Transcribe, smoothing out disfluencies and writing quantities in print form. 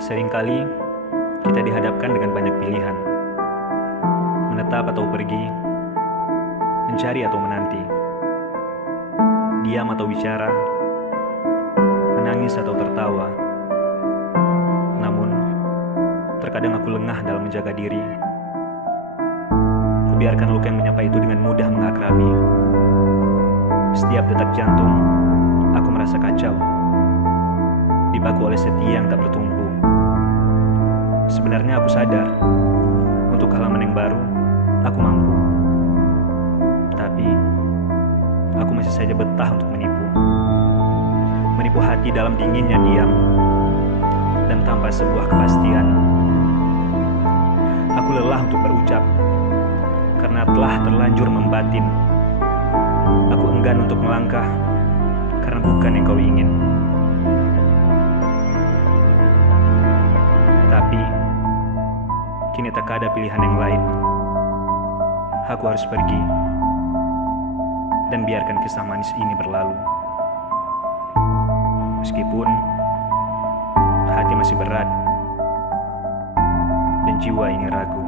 Seringkali kita dihadapkan dengan banyak pilihan. Menetap atau pergi, mencari atau menanti, diam atau bicara, menangis atau tertawa. Namun, terkadang aku lengah dalam menjaga diri. Kubiarkan luka yang menyapa itu dengan mudah mengakrabi. Setiap detak jantung, aku merasa kacau, dipaku oleh setia yang tak bertumpu. Sebenarnya aku sadar, untuk halaman yang baru, aku mampu. Tapi, aku masih saja betah untuk menipu. Menipu hati dalam dinginnya diam, dan tanpa sebuah kepastian. Aku lelah untuk berucap, karena telah terlanjur membatin. Aku enggan untuk melangkah, karena bukan yang kau ingin. Tapi, kini tak ada pilihan yang lain. Aku harus pergi, dan biarkan kisah manis ini berlalu. Meskipun hati masih berat, dan jiwa ini ragu.